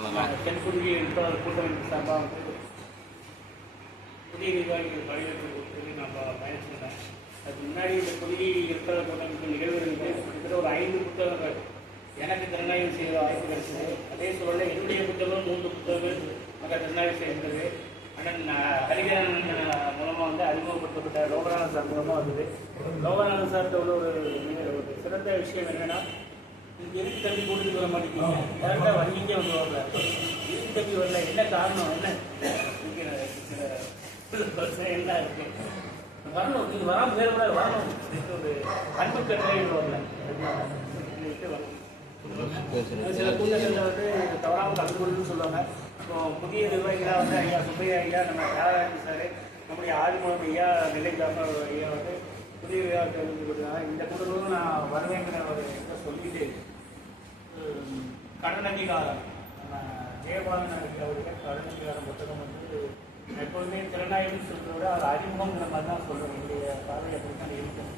தென்குடி எழுத்தாளர் கூட்டமைப்பு சார்பாக வந்து புதிய நிர்வாகிகள் பணியாற்றம் கொடுத்து நம்ம பயணிச்சிருந்தேன். அதுக்கு முன்னாடி இந்த புதிய எழுத்தாளர் கூட்டமைப்பு நிகழ்வுகளுக்கு கிட்டத்தட்ட ஒரு ஐந்து புத்தகங்கள் எனக்கு திறனாய்வு செய்ய வாய்ப்பு கிடைச்சது. அதே சூழலில் என்னுடைய புத்தகம் மூன்று புத்தகங்கள் மக திறனாய்வு செய்திருந்தது. அண்ணன் அஹ், ஹரிகரன் மூலமாக வந்து அறிமுகப்படுத்தப்பட்ட லோகநாதன் சார் மூலமாக வந்தது. லோகநாதன் சார்கிட்ட உள்ள ஒரு மிக ஒரு சிறந்த விஷயம் என்னன்னா எதுக்கு தம்பி கூட்டிட்டு வர மாட்டேங்கிறீங்க டேரக்டா வண்டிக்கே வந்து வரல எதுக்கு தம்பி வரல என்ன காரணம்? என்ன? இருக்கு. வரணும். நீங்க வராம வேற கூட வரணும். ஒரு அன்பு கட்டளை வரல சொல்லிட்டு வரணும். சில கூட்டங்களில் வந்து தவறாமல் கலந்து சொல்லுவாங்க. இப்போ புதிய நிர்வாகிகளாக வந்து ஐயா சுப்பையா ஐயா நம்ம தியாகராஜன் சார் நம்முடைய ஆதிமூலம் ஐயா நிலை ஜாஃபர் ஐயா வந்து புதிய கொடுத்தாங்க இந்த கூட்டங்களும் நான் வருவேங்கிற ஒரு இதை சொல்லிட்டு கடன் அங்கீகாரம் நம்ம ஜெயபாலன் அவருடைய கடன் அங்கீகாரம் புத்தகம் வந்து எப்பொழுதுமே திறனாய்வுன்னு சொல்கிறத விட அது அறிமுகங்கிற மாதிரி தான் சொல்லுவேன் என்னுடைய பார்வை அப்படி தான் இருக்கும்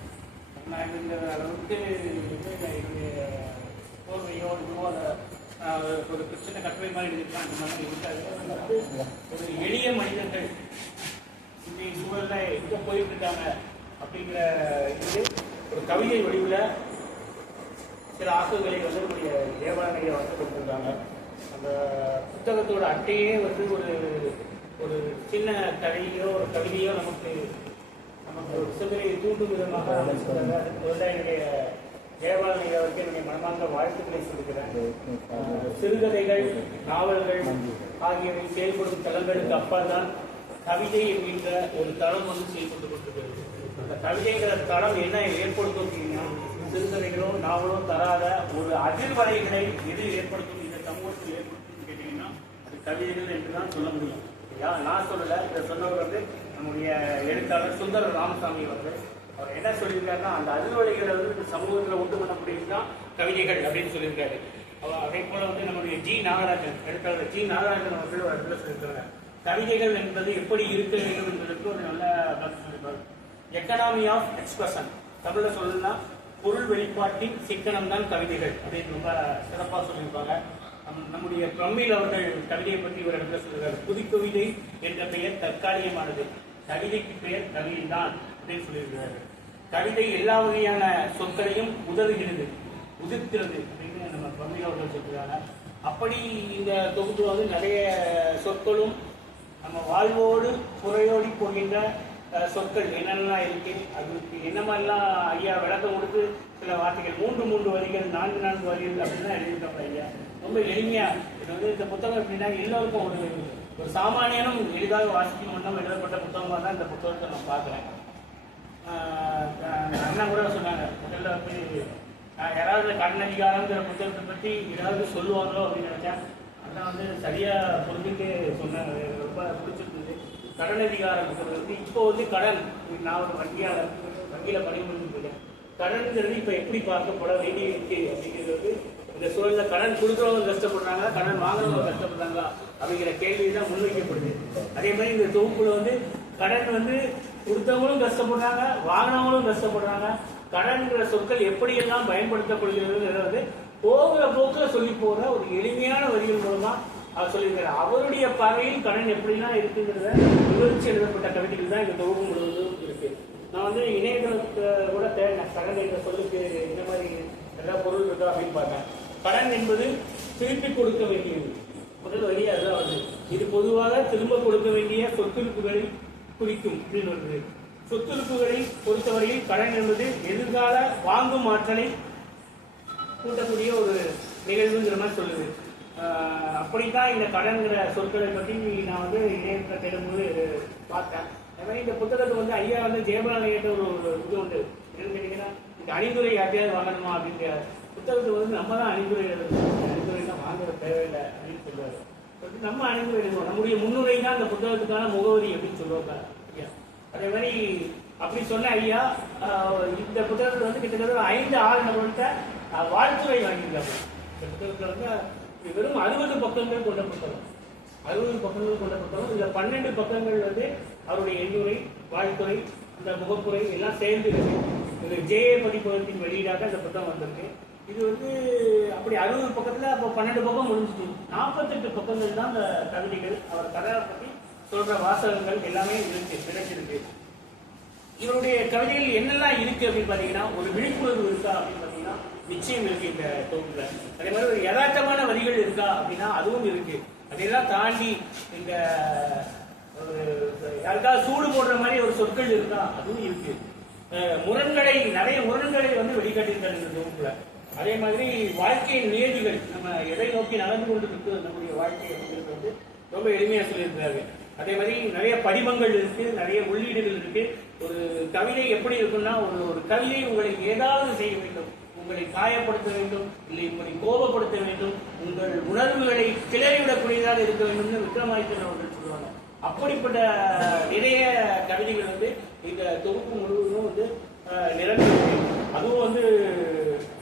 திறனாய்வுங்கிற அளவுக்கு வந்து என்னுடைய போர்வையோ இதுவோ அதை ஒரு பிரச்சனை கட்டுரை மாதிரி எழுதிருக்கலாம் அந்த மாதிரி இருக்காது. ஒரு எளிய மனிதர்கள் இன்னைக்கு சூழலில் எங்கே போயிட்டு இருக்காங்க அப்படிங்கிற இது ஒரு கவிதை வடிவில் சில ஆக்கங்களை வந்து நம்முடைய தேவாலய வந்து கொடுத்துருக்காங்க. அந்த புத்தகத்தோட அட்டையே வந்து ஒரு ஒரு சின்ன கதையோ ஒரு கவிதையோ நமக்கு நமக்கு ஒரு சிந்தனையை தூண்டும் விதமாக அதுக்கு வந்து என்னுடைய தேவாலய வரைக்கும் என்னுடைய மனமார்ந்த வாழ்த்துக்களை சொல்லிக்கிறேன். சிறுகதைகள் நாவல்கள் ஆகியவை செயல்படும் தளங்களுக்கு அப்பால் தான் கவிதை என்கின்ற ஒரு தளம் வந்து செயல்பட்டு கொண்டிருக்கிறது. அந்த கவிதைங்கிற தளம் என்ன ஏற்படுத்தும் அப்படின்னா சிறுகதைகளோ நாவலும் தராத ஒரு அதிர்வலைகளை எது ஏற்படுத்தும் இந்த சமூகத்தில் ஏற்படுத்தும் கேட்டீங்கன்னா அது கவிதைகள் என்று தான் சொல்ல முடியும். நான் சொல்லல இதை சொன்னவர் வந்து நம்முடைய எழுத்தாளர் சுந்தர ராமசாமி அவர்கள். அவர் என்ன சொல்லியிருக்காருன்னா அந்த அதிர்வலைகளை வந்து இந்த சமூகத்தில் உண்டு பண்ண முடியும் தான் கவிதைகள் அப்படின்னு சொல்லியிருக்காரு. அவ- அதே போல வந்து நம்முடைய ஜி நாகராஜன் எழுத்தாளர் ஜி நாகராஜன் அவர்கள் ஒரு இடத்துல சொல்லியிருக்காங்க கவிதைகள் என்பது எப்படி இருக்க வேண்டும் என்பதற்கு ஒரு நல்ல விளக்கம் சொல்லியிருப்பார். எக்கனாமி ஆஃப் எக்ஸ்பிரஷன் தமிழ்ல சொல்லணும்னா பொருள் வெளிப்பாட்டின் சிக்கனம் தான் கவிதைகள். அப்படின்னு ரொம்ப சிறப்பாக சொல்லியிருப்பாங்க. நம்- நம்முடைய பிரமிழ் அவர்கள் கவிதையை பற்றி ஒரு இடத்துல சொல்கிறார் புதுக்கவிதை என்ற பெயர் தற்காலிகமானது. கவிதைக்கு பெயர் கவிதை தான் அப்படின்னு சொல்லியிருக்கிறார். கவிதை எல்லா வகையான சொற்களையும் உதவுகிறது உதிர்க்கிறது அப்படின்னு நம்ம பிரமிழ் அவர்கள் சொல்கிறாங்க அப்படி இந்த தொகுப்பு வந்து நிறைய சொற்களும் நம்ம வாழ்வோடு புறையோடி போகின்ற சொற்கள் என்னென்னலாம் இருக்கு? அதுக்கு என்ன மாதிரிலாம் ஐயா விளக்கம் கொடுத்து சில வார்த்தைகள்? மூன்று மூன்று வரிகள் நான்கு நான்கு வரிகள் அப்படின்னு எழுதியிருக்காங்க ஐயா. ரொம்ப எளிமையா. இது வந்து இந்த புத்தகம் எப்படின்னா எல்லோருக்கும் ஒரு ஒரு சாமானியனும் எளிதாக வாசிக்கும் வண்ணம் எழுதப்பட்ட புத்தகமாக தான் இந்த புத்தகத்தை நான் பார்க்குறேன். அண்ணா கூட சொன்னாங்க முதல்ல போய் யாராவது கடன் அதிகாரங்கிற புத்தகத்தை பற்றி ஏதாவது சொல்லுவாங்களோ? அப்படின்னு நினைச்சேன். அண்ணா வந்து சரியாக புரிஞ்சுட்டு சொன்னாங்க. ரொம்ப பிடிச்சிருக்கு கடன் அதிகாரம் வந்து இப்போ வந்து கடன் நான் ஒரு வங்கியாளர் வங்கியில பணிபுரிஞ்சுக்கிறேன் இருக்கேன். கடன்ங்கிறது இப்போ எப்படி பார்க்கப்பட வேண்டி இருக்கு அப்படிங்கிறது வந்து இந்த சூழலில் கடன் கொடுக்குறவங்க கஷ்டப்படுறாங்க கடன் வாங்குறவங்க கஷ்டப்படுறாங்களா அப்படிங்கிற கேள்வி தான் முன்வைக்கப்படுது. அதே மாதிரி இந்த தொகுப்புல வந்து கடன் வந்து கொடுத்தவங்களும் கஷ்டப்படுறாங்க வாங்கினவங்களும் கஷ்டப்படுறாங்க. கடன்கிற சொற்கள் எப்படியெல்லாம் பயன்படுத்தப்படுகிறது வந்து போகிற போக்கில் சொல்லி போகிற ஒரு எளிமையான வரிகள் மூலமாக அவர் சொல்லியிருக்காரு. அவருடைய பார்வையில் கடன் எப்படிலாம் இருக்குங்கிறத விவரிச்சு எழுதப்பட்ட கவிதைகள் தான் இந்த தொகுப்பு முழுவதும் இருக்கு. நான் வந்து இணையதளத்தை கூட தேடினேன் கடன் என்ற சொல்லுக்கு இந்த மாதிரி எல்லா பொருள் இருக்கா அப்படின்னு பார்த்தேன். கடன் என்பது திருப்பி கொடுக்க வேண்டியது. முதல் வரி அதுதான் வருது இது பொதுவாக திரும்ப கொடுக்க வேண்டிய சொத்துறுப்புகளை குறிக்கும் அப்படின்னு வருது சொத்துறுப்புகளை பொறுத்தவரையில் கடன் என்பது எதிர்கால வாங்கும் ஆற்றலை கூட்டக்கூடிய ஒரு நிகழ்வுங்கிற மாதிரி சொல்லுது. அப்படித்தான் இந்த கடன்கிற சொற்களை பற்றி நான் வந்து இணையத்தை தேடும்போது பார்த்தேன். அது மாதிரி இந்த புத்தகத்தை வந்து ஐயா வந்து ஜெயபாலகிட்ட ஒரு ஒரு இது உண்டு. என்னன்னு கேட்டீங்கன்னா இந்த அணிந்துரை யார்ட்டையாவது வாங்கணுமா அப்படின்ற புத்தகத்தை வந்து நம்ம தான் அணிந்துரை அணிந்துரை தான் வாங்குற தேவையில்லை அப்படின்னு சொல்லுவார் நம்ம அணிந்துரை எழுதுவோம் நம்முடைய முன்னுரை தான் அந்த புத்தகத்துக்கான முகவரி அப்படின்னு சொல்லுவாங்க ஐயா. அதே மாதிரி அப்படி சொன்ன ஐயா இந்த புத்தகத்தில் வந்து கிட்டத்தட்ட ஐந்து ஆறு நபர்கிட்ட வாழ்த்துறை வாங்கியிருக்காங்க இந்த புத்தகத்தில் வந்து வெறும் அறுபது பக்கங்கள் கொண்ட புத்தகம் அறுபது பக்கங்கள் கொண்ட புத்தகம் இதுல பன்னெண்டு பக்கங்கள் வந்து அவருடைய எண்ணுரை வாழ்த்துறை இந்த முகப்புரை எல்லாம் சேர்ந்து இருக்கு. இது ஜேஏ பதிப்பகத்தின் வெளியீடாக இந்த புத்தகம் வந்திருக்கு. இது வந்து அப்படி அறுபது பக்கத்துல அப்போ பன்னெண்டு பக்கம் முடிஞ்சிச்சு. நாற்பத்தெட்டு பக்கங்கள் தான் அந்த கவிதைகள் அவர் கதை பத்தி சொல்ற வாசகங்கள் எல்லாமே இருக்கு கிடைச்சிருக்கு. இவருடைய கவிதைகள் என்னெல்லாம் இருக்கு அப்படின்னு பாத்தீங்கன்னா ஒரு விழிப்புணர்வு இருக்கா அப்படின்னு நிச்சயம் இருக்கு இந்த தொகுப்புல அதே மாதிரி ஒரு யதார்த்தமான வரிகள் இருக்கா அப்படின்னா அதுவும் இருக்கு. அதையெல்லாம் தாண்டி இந்த ஒரு யாருக்காவது சூடு போடுற மாதிரி ஒரு சொற்கள் இருக்கா? அதுவும் இருக்கு. முரண்களை நிறைய முரண்களை வந்து வெளிக்காட்டியிருக்காரு இந்த தொகுப்புல அதே மாதிரி வாழ்க்கையின் நியதிகள் நம்ம எதை நோக்கி நடந்து கொண்டு இருக்கு நம்முடைய வாழ்க்கை அப்படிங்கிறது வந்து ரொம்ப எளிமையா சொல்லியிருக்காரு அதே மாதிரி நிறைய படிமங்கள் இருக்கு நிறைய உள்ளீடுகள் இருக்கு. ஒரு கவிதை எப்படி இருக்கும்னா ஒரு ஒரு கவிதை உங்களை ஏதாவது செய்ய வேண்டும் உங்களை காயப்படுத்த வேண்டும் இல்லை உங்களை கோபப்படுத்த வேண்டும் உங்கள் உணர்வுகளை கிளறிவிடக்கூடியதாக இருக்க வேண்டும்னு விக்ரமாதித்தன் அவர்கள் சொல்லுவாங்க. அப்படிப்பட்ட நிறைய கவிதைகள் வந்து இந்த தொகுப்பு முழுவதும் வந்து அஹ், நிரம்பியிருக்கு அதுவும் வந்து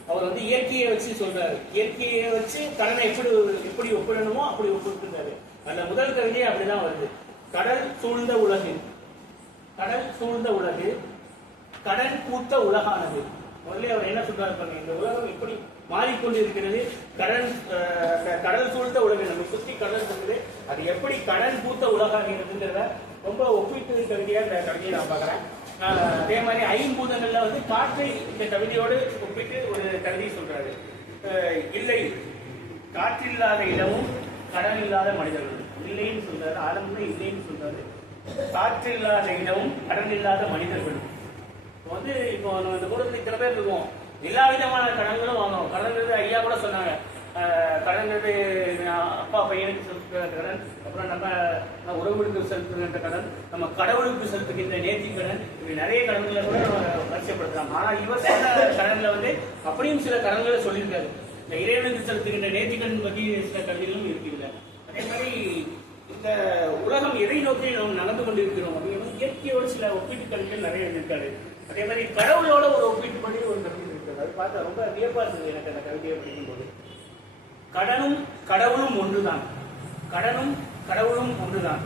அவர் வந்து இயற்கையை வச்சு சொல்றாரு. இயற்கையை வச்சு கடனை எப்படி எப்படி ஒப்பிடணுமோ அப்படி ஒப்பிட்டுருக்காரு. அந்த முதல் கவிதையே அப்படிதான் வருது. கடல் சூழ்ந்த உலகு. கடல் சூழ்ந்த உலகு. கடன் கூத்த உலகானது. முதல்ல அவர் என்ன சொல்றாரு பாருங்க இந்த உலகம் எப்படி மாறிக்கொண்டிருக்கிறது கடல் கடல் சூழ்ந்த உலகம் நம்ம சுத்தி கடல் இருக்குது அது எப்படி கடன் பூத்த உலகாகிறதுங்கிறத ரொம்ப ஒப்பிட்டு கவிதையா இந்த கவிதையை நான் பார்க்குறேன். அதே மாதிரி ஐம்பூதங்கள்ல வந்து காற்றை இந்த கவிதையோடு ஒப்பிட்டு ஒரு கவிதை சொல்றாரு. இல்லை காற்றில்லாத இடமும் கடல் இல்லாத மனிதர்கள் இல்லைன்னு சொல்றாரு ஆரம்பம் இல்லைன்னு சொல்றாரு. காற்றில்லாத இடமும் கடல் இல்லாத மனிதர்களும். வந்து இப்போ நம்ம இந்த கூட்டத்தில் இத்தனை பேர் இருக்கோம். எல்லா விதமான கடன்களும் வாங்குவோம் கடன்கிறது ஐயா கூட சொன்னாங்க. கடன்கிறது அப்பா பையனுக்கு செலுத்துகிற கடன் அப்புறம் நம்ம நம்ம உறவுகளுக்கு செலுத்துகின்ற கடன் நம்ம கடவுளுக்கு செலுத்துகின்ற நேர்த்தி கடன் இப்படி நிறைய கடன்களை கூட நம்ம வரிசைப்படுத்தலாம். ஆனால் இவர் சொன்ன கடன்ல வந்து அப்படியும் சில கடன்களை சொல்லியிருக்காரு. இந்த இறைவனுக்கு செலுத்துகின்ற நேர்த்தி கடன் பற்றி சில கவிதைகளும் இருக்குல்ல அதே மாதிரி இந்த உலகம் எதை நோக்கி நாம் நடந்து கொண்டிருக்கிறோம் அப்படிங்கிறது இயற்கையோடு சில ஒப்பீட்டு கவிதைகள் நிறைய இருக்காரு அதே மாதிரி கடவுளோட ஒரு ஒப்பீட்டு பண்ணி ஒரு கவிதை இருக்கிறது அது பார்த்தா ரொம்ப வியப்பா இருந்தது எனக்கு அந்த கவிதையை படிக்கும்போது. கடனும் கடவுளும் ஒன்றுதான். கடனும் கடவுளும் ஒன்றுதான்.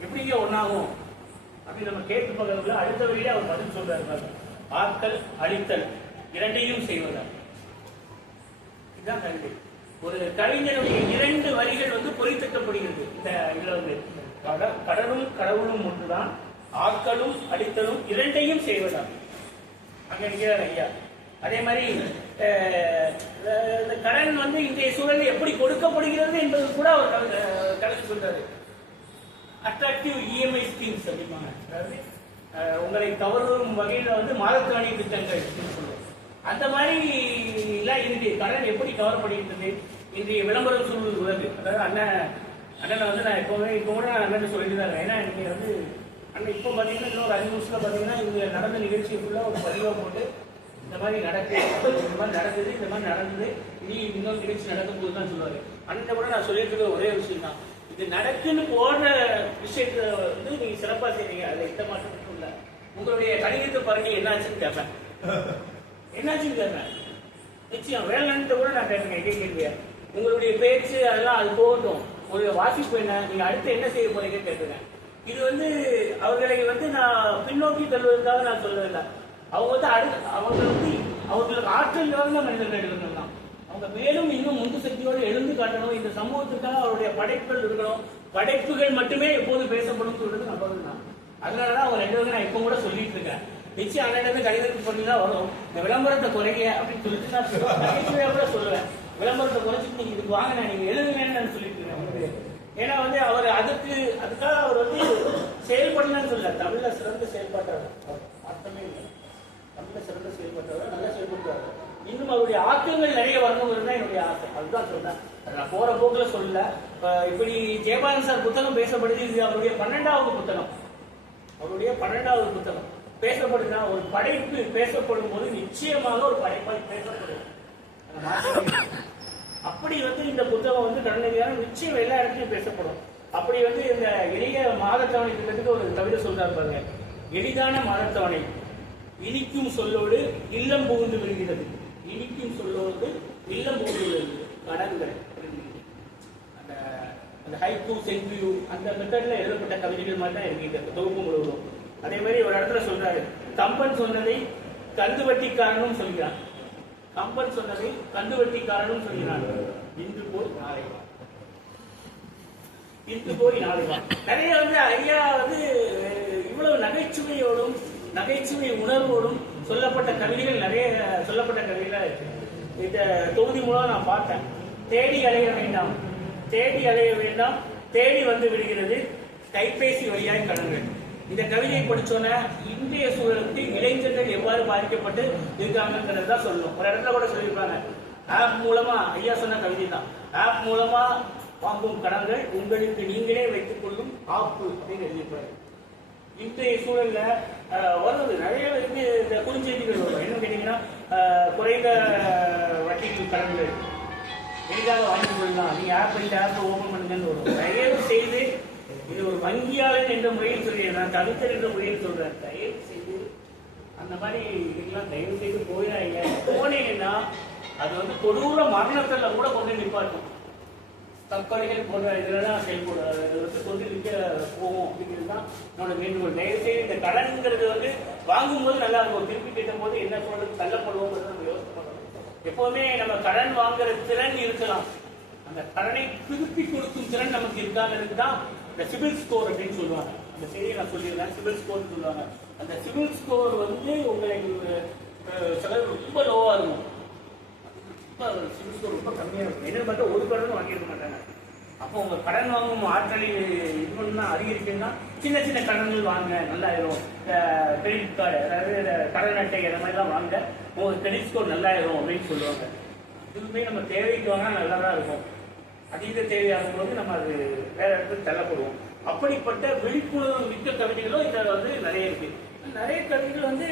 எப்படிங்க ஒன்னாகும் அப்படின்னு நம்ம கேட்டு பக்கத்துல அடுத்த வழியில அவர் பதில் சொல்றாரு ஆக்கல் அழித்தல் இரண்டையும் செய்வதா இதுதான் கவிதை. ஒரு கவிஞருடைய இரண்டு வரிகள் வந்து பொறித்தக்கப்படுகிறது. இந்த இதுல வந்து. கட- கடவுளும் ஒன்றுதான். ஆட்களும் அடித்தலும் இரண்டையும் செய்வதா அங்க நிற்கிறார் ஐயா. அதே மாதிரி இந்த கடன் வந்து இன்றைய சூழலில் எப்படி கொடுக்கப்படுகிறது என்பது கூட அவர் கலந்து சொல்றாரு அட்ராக்டிவ் இஎம்ஐ ஸ்கீம்ஸ் அப்படிம்பாங்க அதாவது உங்களை கவரும் வகையில் வந்து மாதத்தவணை திட்டங்கள் சொல்லுவோம். அந்த மாதிரி எல்லாம் இன்றைய கடன் எப்படி கவரப்படுகின்றது இன்றைய விளம்பரம் சூழல் உள்ளது. அதாவது அண்ணன் அண்ணனை வந்து நான் எப்பவுமே இப்போ கூட நான் அண்ணன் சொல்லிட்டு தான் இருக்கேன். ஏன்னா நீங்க வந்து ஆனால் இப்போ பார்த்தீங்கன்னா இன்னொரு அஞ்சு நிமிஷத்துல பார்த்தீங்கன்னா இங்கே நடந்த நிகழ்ச்சி ஃபுல்லாக ஒரு பதிவாக போட்டு இந்த மாதிரி நடக்குது இந்த மாதிரி நடக்குது இந்த மாதிரி நடந்தது இனி இன்னொரு நிகழ்ச்சி நடக்கும் போது தான் சொல்லுவார். அந்த கூட நான் சொல்லிட்டு இருக்க ஒரே விஷயம் தான். இது நடக்குன்னு போடுற விஷயத்தை வந்து நீங்கள் சிறப்பாக செய்றீங்க. அதில் எந்த மாற்றத்துக்கும் இல்லை. உங்களுடைய கணிதத்தை பாருங்க என்னாச்சுன்னு கேட்பேன் என்னாச்சுன்னு கேட்பேன் நிச்சயம் வேலைன்ட்டு கூட நான் கேட்பேன் இதே கேள்வியா உங்களுடைய பேச்சு அதெல்லாம் அது போகட்டும். ஒரு வாசிப்பு என்ன நீங்கள் அடுத்து என்ன செய்ய போறீங்கன்னு கேட்குறேன் இது வந்து அவர்களை வந்து நான் பின்னோக்கி தள்ளுவதற்காக நான் சொல்லவில்லை அவங்க வந்து அடுத்து அவங்க வந்து அவங்களுக்கு ஆற்றல் நிறைந்த மனிதர்கள் இருக்கணும் தான். அவங்க மேலும் இன்னும் முந்து சக்தியோடு எழுந்து காட்டணும். இந்த சமூகத்துக்காக அவருடைய படைப்புகள் இருக்கணும். படைப்புகள் மட்டுமே எப்போதும் பேசப்படும் சொல்றது நம்பது தான். அதனாலதான் அவங்க ரெண்டு பேரும் நான் இப்போ கூட சொல்லிட்டு இருக்கேன். நிச்சயம் அண்ணன் கணிதத்துக்கு பண்ணி தான் வரும். இந்த விளம்பரத்தை குறைங்க அப்படின்னு சொல்லிட்டு நான் கூட சொல்லுவேன். விளம்பரத்தை குறைச்சிட்டு நீங்க இதுக்கு வாங்க நான் நீங்க எழுதுங்கன்னு நான் சொல்லிட்டு இருக்கேன் அவருக்கு. ஏன்னா வந்து அவர் அதுக்கு அதுக்காக அவர் வந்து நல்ல சிறந்த செயல்பாட்டாளர் அவர் அர்த்தமே இல்லை. நல்ல சிறந்த செயல்பட்டவர் நல்லா செயல்படுறாரு இன்னும் அவருடைய ஆக்கங்கள் நிறைய வரணும் என்னுடைய ஆசை. அதுதான் சொன்னேன் நான் போற போக்குல சொல்லல. இப்படி ஜெயபாலன் சார் புத்தகம் பேசப்படுது. இது அவருடைய பன்னெண்டாவது புத்தகம். அவருடைய பன்னெண்டாவது புத்தகம். பேசப்படுதுன்னா ஒரு படைப்பு பேசப்படும் போது நிச்சயமாக ஒரு படைப்பாய் பேசப்படும் அப்படி வந்து இந்த புத்தகம் வந்து கடனடியான நிச்சயம் எல்லா இடத்துலையும் பேசப்படும். அப்படி வந்து இந்த எளிய மாதத்தவணை திட்டத்துக்கு ஒரு தவிர சொல்றாரு பாருங்க. எளிதான மாதத்தவணை. இனிக்கும் சொல்லோடு இல்லம் புகுந்து விடுகிறது. இனிக்கும் சொல்லோடு இல்லம் புகுந்து விடுகிறது. கடன்கள் அந்த அந்த ஹைக்கூ சென்ட்ரியூ அந்த மெத்தட்ல எழுதப்பட்ட கவிதைகள் மாதிரி தான் இருக்கு தொகுப்பு முழுவதும். அதே மாதிரி ஒரு இடத்துல சொல்றாரு. கம்பன் சொன்னதை கந்து வட்டிக்காரனும் சொல்கிறான். கம்பன் சொன்னதை கண்டுவெட்டிக்காரனும் சொல்கிறான். இன்று போல் நாளை இன்று போய் நாளை நிறைய வந்து ஐயா வந்து இவ்வளவு நகைச்சுவையோடும் நகைச்சுவை உணர்வோடும் சொல்லப்பட்ட கவிதைகள் நிறைய சொல்லப்பட்ட கவிதைகள் இருக்கு. இந்த தொகுதி மூலம் நான் பார்த்தேன். தேடி அலைய வேண்டாம். தேடி அலைய வேண்டாம். தேடி வந்து விடுகிறது. கைபேசி வழியாய் கடன்கள் இந்த கவிதையை படிச்சோன்னே இன்றைய சூழலுக்கு இளைஞர்கள் எவ்வாறு பாதிக்கப்பட்டு இருக்காங்கிறது தான் சொல்லணும். ஒரு இடத்துல கூட சொல்லியிருப்பாங்க. ஆப் மூலமா ஐயா சொன்ன கவிதை தான் ஆப் மூலமா வாங்கும் கடன்கள் உங்களுக்கு நீங்களே வைத்துக் கொள்ளும் காப்பு அப்படின்னு எழுதியிருப்பாரு இன்றைய சூழல்ல அஹ், வருது நிறைய வந்து இந்த குறுஞ்செய்திகள் வரும். என்ன கேட்டீங்கன்னா குறைந்த வட்டிக்கு கடன்கள். எளிதாக வாங்கிக் கொள்ளலாம். நீங்க ஆப் இந்த ஆப் ஓபன் பண்ணுங்கன்னு வரும். தயவு செய்து இது ஒரு வங்கியாளன் என்ற முறையில் சொல்றேன் நான் தவிர்த்தல் என்ற முறையில் சொல்றேன். தயவு செய்து அந்த மாதிரி இதுக்கெல்லாம் தயவு செய்து போயிடாங்க போனீங்கன்னா அது வந்து கொடூர மரணத்துல கூட கொண்டு நிப்பாட்டும். தற்கொலைகள் போன்ற இதெல்லாம் செயல்படும் வந்து கொண்டு இருக்க போகும் அப்படிங்கிறது தான் என்னோட வேண்டுகோள். தயவுசெய்து இந்த கடன்ங்கிறது வந்து வாங்கும்போது நல்லா இருக்கும். திருப்பி கேட்கும் போது என்ன சொல்றது தள்ளப்படுவோங்கிறது நம்ம யோசனை பண்ணணும் எப்பவுமே நம்ம கடன் வாங்குற திறன் இருக்கலாம். அந்த கடனை திருப்பி கொடுக்கும் திறன் நமக்கு இருக்காங்கிறது தான் இந்த சிபில் ஸ்கோர் அப்படின்னு சொல்லுவாங்க. அந்த செய்தியை நான் சொல்லியிருந்தேன். சிபில் ஸ்கோர் சொல்லுவாங்க. அந்த சிபில் ஸ்கோர் வந்து உங்களை அஹ், ரொம்ப லோ ரொம்ப சிபில் ரொம்ப கம்மியாக இருக்கும். என்னன்னு பார்த்தா ஒரு கடனும் வாங்கியிருக்க மாட்டாங்க. அப்போ உங்க கடன் வாங்கும் ஆற்றலை இது பண்ணா அதிகரிக்குன்னா சின்ன சின்ன கடன்கள் வாங்க நல்லாயிரும். கிரெடிட் கார்டு அதாவது கடன் அட்டை அந்த மாதிரிலாம் வாங்க உங்க கிரெடிட் ஸ்கோர் நல்லாயிரும் அப்படின்னு சொல்லுவாங்க. இதுவுமே நம்ம தேவைக்கு வாங்கினா நல்லா தான் இருக்கும். அதீத தேவையாகும் போது நம்ம அது வேற இடத்துக்கு தள்ளப்படுவோம். அப்படிப்பட்ட விழிப்புணர்வு மிக்க கவிதைகளும் இதில் வந்து நிறைய இருக்கு. நிறைய கவிதைகள் வந்து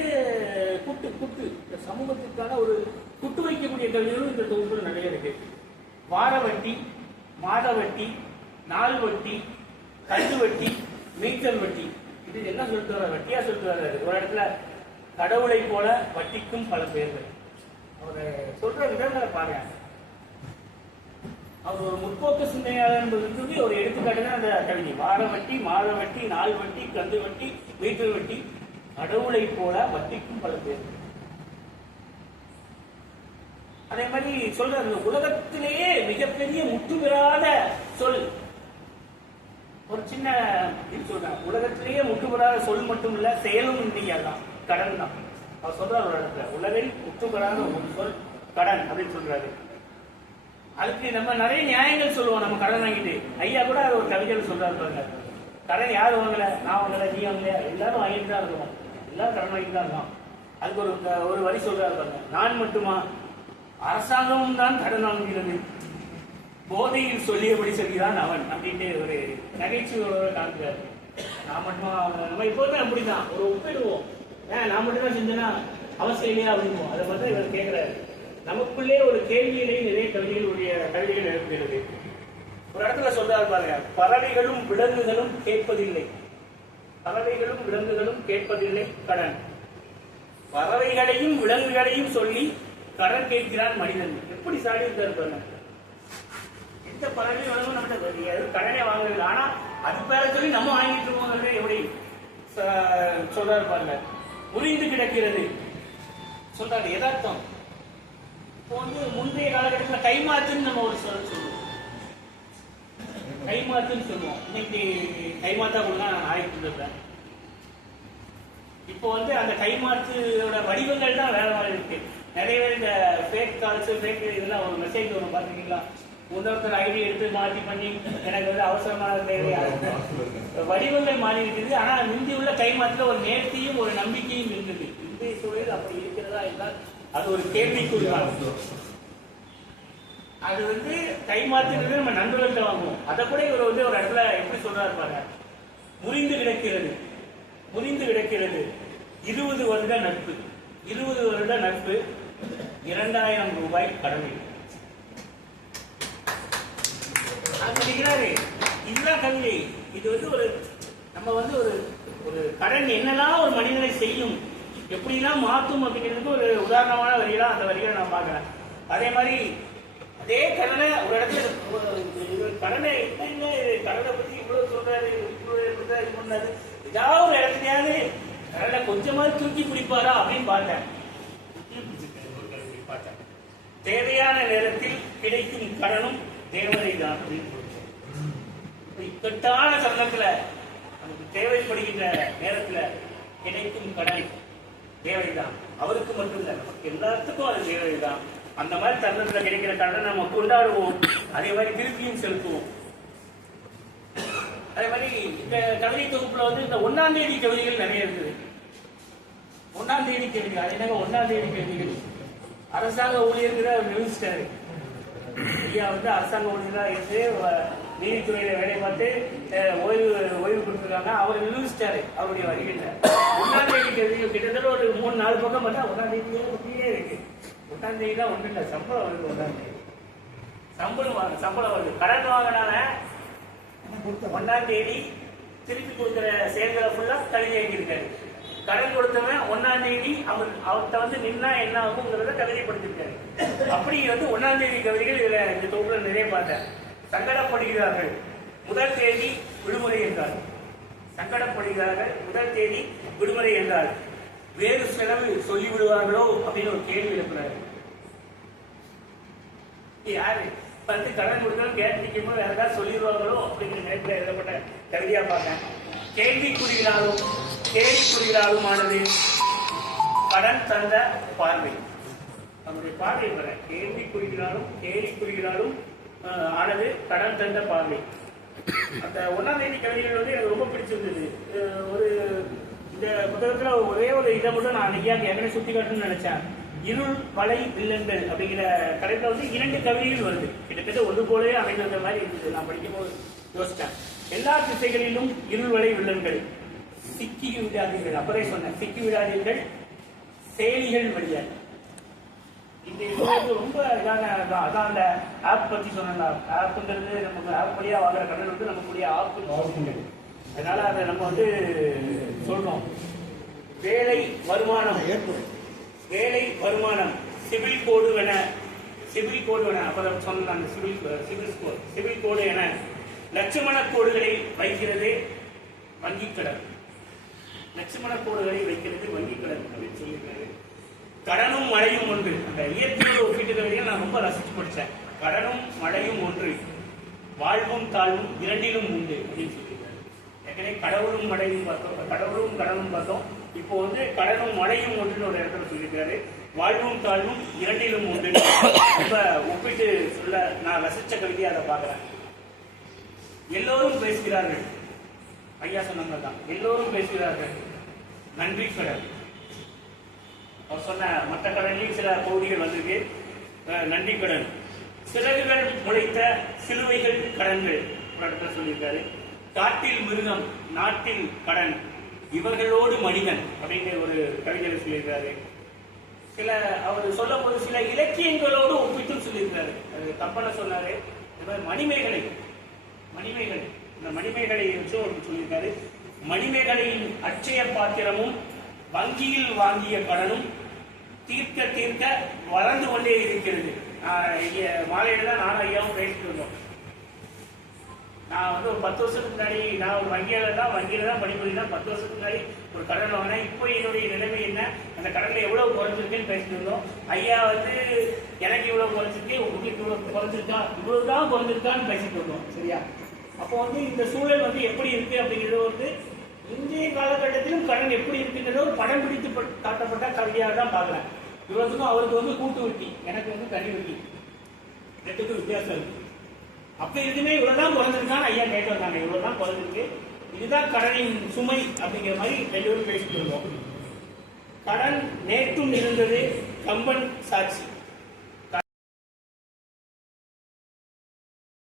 குட்டு குட்டு. இந்த சமூகத்திற்கான ஒரு குட்டு வைக்கக்கூடிய கவிதைகளும் இந்த தொகுப்புல நிறைய இருக்கு. வார வட்டி மாத வட்டி நாள் வட்டி கண்டு வட்டி மீட்டல் வட்டி. இது என்ன சொல்லிட்டு வர வட்டியா சொல்லிட்டு வர்றாரு ஒரு இடத்துல கடவுளை போல வட்டிக்கும் பல பேர்கள் அவர் சொல்ற விதங்களை பாருங்க. அவர் ஒரு முற்போக்கு சிந்தனையாளர் என்பதற்கு ஒரு எடுத்துக்காட்டு தான் அந்த கவிதை வார வட்டி மாத வட்டி நாள் வட்டி கந்து வட்டி மீட்டர் வட்டி. கடவுளை போல வட்டிக்கும் பல பேர்கள் அதே மாதிரி சொல்றாரு உலகத்திலேயே மிகப்பெரிய முற்றுபெறாத சொல். ஒரு சின்ன இது சொல்றேன் உலகத்திலேயே முற்றுபெறாத சொல் மட்டும் இல்ல செயலும் இந்தியா தான் கடன் தான். அவர் சொல்றாரு ஒரு இடத்துல உலகில் முற்றுபெறாத ஒரு சொல் கடன் அப்படின்னு சொல்றாரு. அதுக்கு நம்ம நிறைய நியாயங்கள் சொல்லுவோம் நம்ம கடன் வாங்கிட்டு. ஐயா கூட அது ஒரு கவிதையில் சொல்றாரு பாருங்க கடன் யார் வாங்கல? நான் வாங்கல நீ வாங்கல எல்லாரும் வாங்கிட்டு தான் இருக்கோம் எல்லாரும் கடன் வாங்கிட்டு தான் இருக்கோம் அதுக்கு ஒரு ஒரு வரி சொல்றாரு பாருங்க நான் மட்டுமா அரசாங்கமும் தான் கடன் வாங்குகிறது. போதையில் சொல்லியபடி சொல்லிதான் அவன் அப்படின்ட்டு ஒரு நகைச்சுவையோட காண்கிறாரு. நான் மட்டுமா நம்ம எப்போதுமே அப்படிதான் ஒரு ஒப்பிடுவோம். ஏன் நான் மட்டும் தான் செஞ்சேன்னா அவசியம் இல்லையா அப்படிங்குவோம். அதை மட்டும் இவர் கேட்கிறாரு. நமக்குள்ளே ஒரு கேள்வியிலே நிறைய கவிதைகளுடைய கவிதைகள் எழுப்புகிறது. ஒரு இடத்துல சொல்றாரு பாருங்க பறவைகளும் விலங்குகளும் கேட்பதில்லை. பறவைகளும் விலங்குகளும் கேட்பதில்லை கடன். பறவைகளையும் விலங்குகளையும் சொல்லி கடன் கேட்கிறான் மனிதன். எப்படி சாடி இருக்காரு பாருங்க. எந்த பறவை வேணுமோ நம்மகிட்ட தெரியாது. கடனே வாங்குறது ஆனா அது பேர சொல்லி நம்ம வாங்கிட்டு இருக்கோங்கிறது எப்படி ச- சொல்றாரு பாருங்க. புரிந்து கிடக்கிறது. சொல்றாரு யதார்த்தம் இப்போ வந்து முந்தைய காலகட்டத்தில் கைமாத்துன்னு நம்ம ஒரு சொல்ல சொல்லுவோம். கைமாத்துன்னு சொல்லுவோம். இன்னைக்கு கைமாத்தா கூட நான் ஆகிட்டு இருந்தேன் இப்போ வந்து அந்த கைமாற்றோட வடிவங்கள் தான் வேற மாதிரி இருக்கு. நிறைய பேர் இந்த ஃபேக் கால்ஸ் ஃபேக் இதெல்லாம் ஒரு மெசேஜ் வரும் பார்த்துருக்கீங்களா? இன்னொருத்தர் ஐடி எடுத்து மாற்றி பண்ணி எனக்கு வந்து அவசரமான தேவையா? வடிவங்கள் மாறி இருக்குது ஆனா முந்தி உள்ள கைமாத்துல ஒரு நேர்த்தியும் ஒரு நம்பிக்கையும் இருந்தது. இன்றைய சூழலில் அப்படி இருக்கிறதா என்றால் அது ஒரு கேள்விக்குறிதான் அது வந்து கைமாத்துறது நம்ம நண்பர்கள்ட்ட வாங்குவோம். அதை கூட இவர் வந்து ஒரு இடத்துல எப்படி சொல்றாரு பாருங்க? முறிந்து கிடக்கிறது. முறிந்து கிடக்கிறது. இருபது வருட நட்பு. இருபது வருட நட்பு. இரண்டாயிரம் ரூபாய் கடமை சொல்லிக்கிறாரு இதுதான் கவிதை இது வந்து ஒரு நம்ம வந்து ஒரு ஒரு கடன் என்னெல்லாம் ஒரு மனிதனை செய்யும் எப்படிலாம் மாற்றும் அப்படிங்கிறதுக்கு ஒரு உதாரணமான வரிகளா அந்த வரிகளை நான் பார்க்கிறேன். அதே மாதிரி அதே கடனை ஒரு இடத்துல கடனை என்ன கடனை பத்தி இவ்வளவு சொல்றாரு இவ்வளவு இது பண்ணாரு ஏதாவது ஒரு இடத்துலயாவது கடனை கொஞ்சமாவது தூக்கி பிடிப்பாரா அப்படின்னு பார்த்தேன் தூக்கி பிடிச்சிருக்காரு ஒரு கவிதை பார்த்தேன் தேவையான நேரத்தில் கிடைக்கும் கடனும் தேவதை தான் அப்படின்னு இக்கட்டான தருணத்துல நமக்கு தேவைப்படுகின்ற நேரத்துல கிடைக்கும் கடன் தேவைதான் அவருக்கு மட்டும் இல்லை நமக்கு எல்லாத்துக்கும் அது தேவைதான் அந்த மாதிரி தருணத்துல கிடைக்கிற கடனை நம்ம கொண்டாடுவோம். அதே மாதிரி திருப்பியும் செலுத்துவோம். அதே மாதிரி இந்த கவிதை தொகுப்புல வந்து இந்த ஒன்னாம் தேதி கவிதைகள் நிறைய இருக்குது. ஒன்னாம் தேதி கவிதைகள் அது என்னங்க ஒன்னாம் தேதி கவிதைகள் அரசாங்க ஊழியர்கிற நியூஸ்டாரு ஐயா வந்து அரசாங்க ஊழியராக இருந்து நீதித்துறையில வேலை பார்த்து ஓய்வு ஓய்வு கொடுத்துருக்காங்க. அவர் நிரூபிச்சிட்டாரு அவருடைய வரிகள்ல ஒன்னாம் தேதி கிட்டத்தட்ட ஒரு மூணு நாலு பக்கம் பார்த்தா ஒன்னாம் தேதியே ஒட்டியே இருக்கு. ஒன்னாம் தேதி தான் ஒன்றும் இல்லை சம்பளம் வருது ஒன்னாம் தேதி. சம்பளம் வாங்க சம்பளம் வருது. கடன் வாங்கினால ஒன்னாம் தேதி திருப்பி கொடுக்கிற செயல்களை ஃபுல்லா கவிதை எழுதியிருக்காரு கடன் கொடுத்தவன் ஒன்னாம் தேதி அவன் அவர்கிட்ட வந்து நின்னா என்ன ஆகுங்கிறத கவிதைப்படுத்திருக்காரு அப்படி வந்து ஒன்னாம் தேதி கவிதைகள் இதுல இந்த தொகுப்புல நிறைய பார்த்தேன். சங்கடப்படுகிறார்கள் முதல் தேதி விடுமுறை என்றார். சங்கடப்படுகிறார்கள் முதல் தேதி விடுமுறை என்றார். வேறு செலவு சொல்லி விடுவார்களோ அப்படின்னு ஒரு கேள்வி எழுப்புறாரு. யாரு? வந்து கடன் கொடுத்தாலும் கேட்டு நிற்கும் வேற ஏதாவது சொல்லிடுவாங்களோ அப்படிங்கிற நேரத்தில் எழுதப்பட்ட கவிதையா பார்த்தேன். தேடி கேள்விக்குறிகளாலுமானது கடன் தந்த பார்வை. அவருடைய பார்வை பெற கேள்விக்குறிகளாலும் கேள்விக்குறிகளாலும் ஆஹ், ஆனது கடன் தந்த பார்வை. அந்த ஒன்னாம் தேதி கவிதைகள் வந்து எனக்கு ரொம்ப பிடிச்சிருந்தது. ஒரு இந்த புத்தகத்துல ஒரே ஒரு இதை மட்டும் நான் அன்னைக்கு ஏற்கனவே சுத்தி காட்டணும்னு நினைச்சேன். இருள் வலை வில்லங்கள் அப்படிங்கிற கடையில் வந்து இரண்டு கவிதைகள் வருது. கிட்டத்தட்ட ஒன்று போலவே அமைந்த மாதிரி இருந்தது. நான் படிக்கும்போது யோசிச்சேன். எல்லா திசைகளிலும் இருள் வலை வில்லங்கள் சிக்கி விடாதீர்கள். அப்பதே சொன்னேன் சிக்கி விடாதீர்கள். செயலிகள் வழியாக இந்த இது வந்து ரொம்ப இதான அதான் அந்த ஆப் பத்தி சொன்னா ஆப்புங்கிறது நமக்கு ஆப் வழியா வாங்குற கடன் வந்து நமக்குரிய ஆப். அதனால அதை நம்ம வந்து சொல்றோம். வேலை வருமானம். வேலை வருமானம். சிவில் கோடு என சிவில் கோடு என அப்பதான் சொன்ன அந்த சிவில் சிவில் ஸ்கோர். சிவில் கோடு என லட்சுமண கோடுகளை வைக்கிறது வங்கிக் கடன் லட்சுமண கோடுகளை வைக்கிறது வங்கி கடன் அப்படின்னு சொல்லியிருக்காரு. கடனும் மழையும் ஒன்று. அந்த இயற்கையோட ஒப்பிட்டு கவிதையை நான் ரொம்ப ரசிச்சு படிச்சேன். கடனும் மழையும் ஒன்று. வாழ்வும் தாழ்வும் இரண்டிலும் உண்டு அப்படின்னு சொல்லியிருக்காரு. ஏற்கனவே கடவுளும் மழையும் பார்த்தோம். கடவுளும் கடனும் பார்த்தோம். இப்போ வந்து கடனும் மழையும் ஒன்றுன்னு ஒரு இடத்துல சொல்லியிருக்காரு. வாழ்வும் தாழ்வும் இரண்டிலும் உண்டு. ரொம்ப ஒப்பிட்டு சொல்ல நான் ரசிச்ச கவிதையை அதை பார்க்குறேன். எல்லோரும் பேசுகிறார்கள். ஐயா சொன்னவங்க தான். எல்லோரும் பேசுகிறார்கள். நன்றி கடன் அவர் சொன்ன மற்ற கடல்லையும் சில பகுதிகள் வந்திருக்கு. நன்றி கடன் சிறகுகள் முளைத்த சிலுவைகள் கடன்கள். ஒரு இடத்துல சொல்லியிருக்காரு. காட்டில் மிருகம் நாட்டில் கடன். இவர்களோடு மனிதன் அப்படிங்கிற ஒரு கவிதையில சொல்லியிருக்காரு. சில அவர் சொல்லும் போது சில இலக்கியங்களோடு ஒப்பிட்டும் சொல்லியிருக்காரு. அது கப்பனை சொன்னாரு. மணிமேகலை. மணிமேகலை. இந்த மணிமேகலை வச்சு ஒரு சொல்லியிருக்காரு. மணிமேகலையின் அச்சய பாத்திரமும் வங்கியில் வாங்கிய கடனும் தீர்க்க தீர்க்க வளர்ந்து கொண்டே இருக்கிறது. ஆஹ் மாலையில தான் நானும் ஐயாவும் பேசிட்டு இருந்தோம். நான் வந்து ஒரு பத்து வருஷத்துக்கு முன்னாடி நான் ஒரு வங்கியில தான் வங்கியில தான் பணிபுரிந்தேன். பத்து வருஷத்துக்கு முன்னாடி ஒரு கடன் வாங்கினேன். இப்போ என்னுடைய நிலைமை என்ன? அந்த கடன்ல எவ்வளவு குறைஞ்சிருக்குன்னு பேசிட்டு இருந்தோம். ஐயா வந்து எனக்கு இவ்வளவு குறைஞ்சிருக்கு உங்களுக்கு இவ்வளவு குறைஞ்சிருக்கா? இவ்வளவுதான் குறைஞ்சிருக்கான்னு பேசிட்டு இருந்தோம். சரியா? அப்போ வந்து இந்த சூழல் வந்து எப்படி இருக்கு அப்படிங்கிறது வந்து இன்றைய காலகட்டத்திலும் கடன் எப்படி இருக்குங்கிறத ஒரு படம் பிடித்து பட்- காட்டப்பட்ட கல்வியாக தான் பார்க்குறேன். இவருக்கும் அவருக்கு வந்து கூட்டு வட்டி எனக்கு வந்து தனி வட்டி. ரெண்டுக்கும் வித்தியாசம் இருக்கு. அப்ப இருக்குமே இவ்வளவுதான் குறைஞ்சிருக்கான்னு ஐயா கேட்டு வந்தாங்க. இவ்வளவுதான் குறைஞ்சிருக்கு. இதுதான் கடனின் சுமை அப்படிங்கிற மாதிரி ரெண்டு பேரும் பேசிட்டு இருந்தோம். கடன் நேற்றும் இருந்தது கம்பன் சாட்சி.